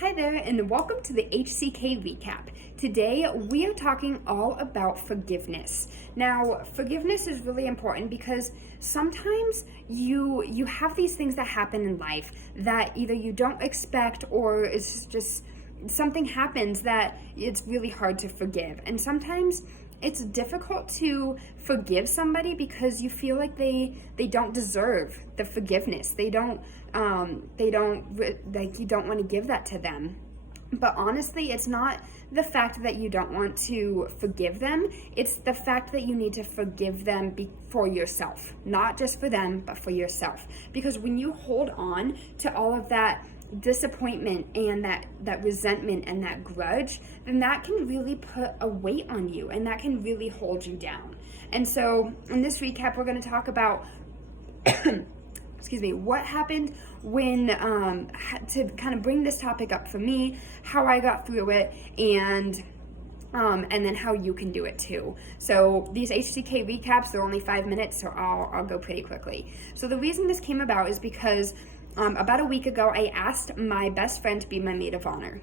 Hi there, and welcome to the HCK Recap. Today, we are talking all about forgiveness. Now, forgiveness is really important because sometimes you have these things that happen in life that either you don't expect or it's just something happens that it's really hard to forgive. And sometimes it's difficult to forgive somebody because you feel like they don't deserve the forgiveness. You don't want to give that to them. But honestly, it's not the fact that you don't want to forgive them. It's the fact that you need to forgive them for yourself, not just for them, but for yourself. Because when you hold on to all of that disappointment and that resentment and that grudge, then that can really put a weight on you and that can really hold you down. And so in this recap, we're going to talk about what happened when to kind of bring this topic up for me, how I got through it, and then how you can do it too. So these HCK recaps, they're only 5 minutes, so I'll go pretty quickly. So the reason this came about is because about a week ago, I asked my best friend to be my maid of honor.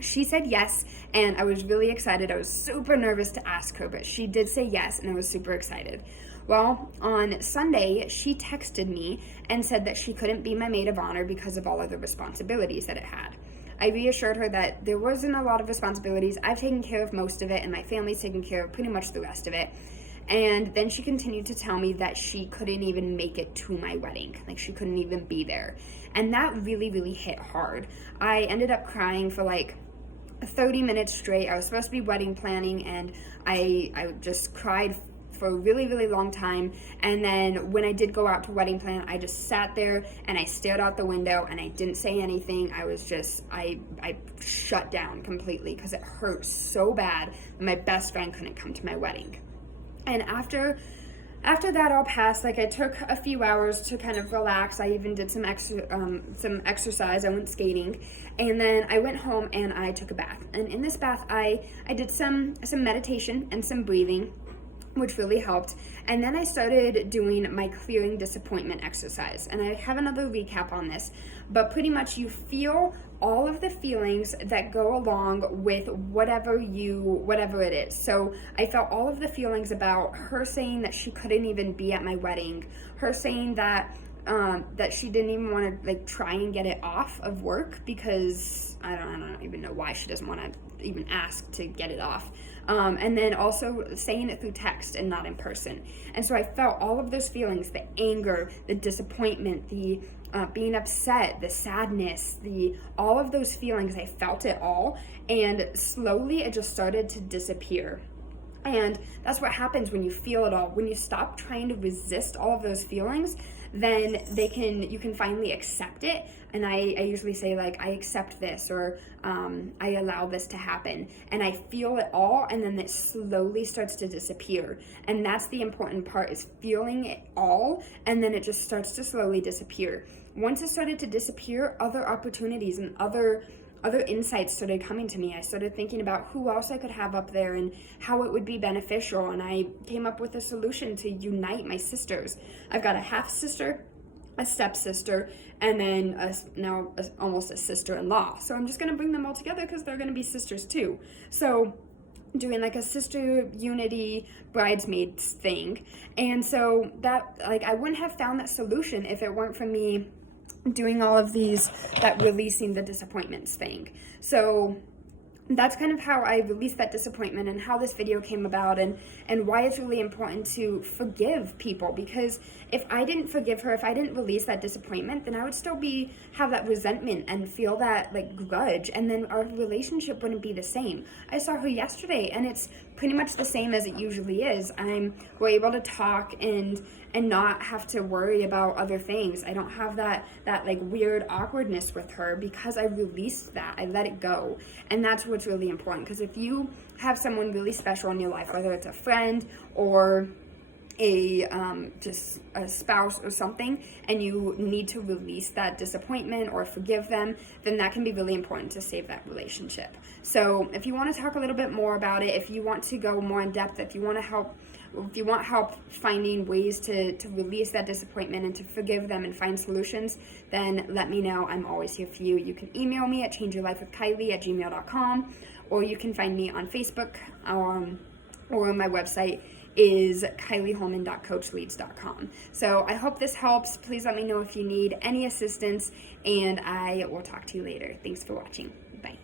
She said yes, and I was really excited. I was super nervous to ask her, but she did say yes, and I was super excited. Well, on Sunday, she texted me and said that she couldn't be my maid of honor because of all of the responsibilities that it had. I reassured her that there wasn't a lot of responsibilities. I've taken care of most of it, and my family's taken care of pretty much the rest of it. And then she continued to tell me that she couldn't even make it to my wedding. Like, she couldn't even be there. And that really, really hit hard. I ended up crying for like 30 minutes straight. I was supposed to be wedding planning, and I just cried for a really, really long time. And then when I did go out to wedding plan, I just sat there and I stared out the window and I didn't say anything. I was just, I shut down completely because it hurt so bad that my best friend couldn't come to my wedding. And after that all passed, like, I took a few hours to kind of relax. I even did some exercise. I went skating, and then I went home and I took a bath. And in this bath, I did some meditation and some breathing, which really helped. And then I started doing my clearing disappointment exercise. And I have another recap on this, but pretty much you feel all of the feelings that go along with whatever it is. So I felt all of the feelings about her saying that she couldn't even be at my wedding, her saying that she didn't even want to like try and get it off of work because I don't even know why she doesn't want to even ask to get it off. And then also saying it through text and not in person. And so I felt all of those feelings, the anger, the disappointment, the being upset, the sadness, all of those feelings. I felt it all, and slowly it just started to disappear. And that's what happens when you feel it all. When you stop trying to resist all of those feelings, then you can finally accept it. And I usually say, like, I accept this, or I allow this to happen. And I feel it all, and then it slowly starts to disappear. And that's the important part, is feeling it all, and then it just starts to slowly disappear. Once it started to disappear, other opportunities and other insights started coming to me. I started thinking about who else I could have up there and how it would be beneficial, and I came up with a solution to unite my sisters. I've got a half-sister, a stepsister, and then now almost a sister-in-law. So I'm just going to bring them all together because they're going to be sisters too. So doing like a sister unity bridesmaids thing. And so that, like, I wouldn't have found that solution if it weren't for me doing all of that releasing the disappointments thing. So that's kind of how I released that disappointment and how this video came about, and why it's really important to forgive people. Because if I didn't forgive her, if I didn't release that disappointment, then I would still have that resentment and feel that like grudge, and then our relationship wouldn't be the same. I saw her yesterday and it's pretty much the same as it usually is. We're able to talk and not have to worry about other things. I don't have that like weird awkwardness with her because I released that. I let it go. And that's what's really important, because if you have someone really special in your life, whether it's a friend or just a spouse or something, and you need to release that disappointment or forgive them, then that can be really important to save that relationship. So if you want to talk a little bit more about it, if you want to go more in depth, if you want to help if you want help finding ways to release that disappointment and to forgive them and find solutions, then let me know. I'm always here for you. You can email me at changeyourlifewithkylie@gmail.com, or you can find me on Facebook, or my website is kylieholman.coachleads.com. So I hope this helps. Please let me know if you need any assistance, and I will talk to you later. Thanks for watching. Bye.